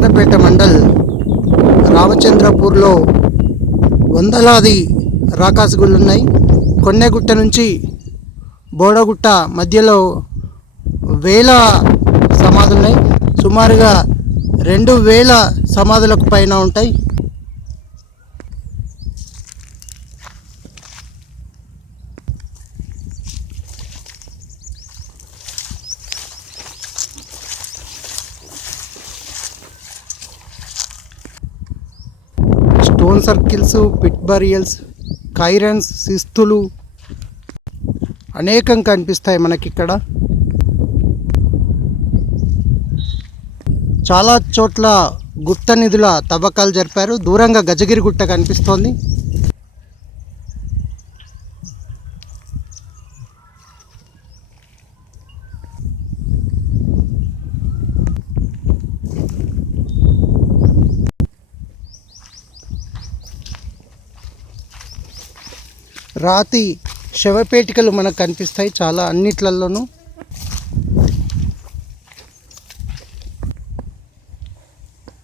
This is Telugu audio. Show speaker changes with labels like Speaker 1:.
Speaker 1: బచ్చన్నపేట మండల్ రామచంద్రపూర్లో వందలాది రాకాసి గుళ్ళు ఉన్నాయి. కొన్నెగుట్ట నుంచి బోడగుట్ట మధ్యలో వేల సమాధులు ఉన్నాయి. సుమారుగా రెండు వేల సమాధులకు పైన ఉంటాయి. Stone circles pit burials cairns శిస్తులు అనేకం కనిపిస్తాయి మనకి ఇక్కడ చాలా చోట్ల గుప్త నిధుల తవ్వకాలు జరిపారు. దూరంగా గజగిరి గుట్ట కనిపిస్తోంది. రాతి శవపేటికలు మనకు కనిపిస్తాయి. చాలా అన్నిట్లలోనూ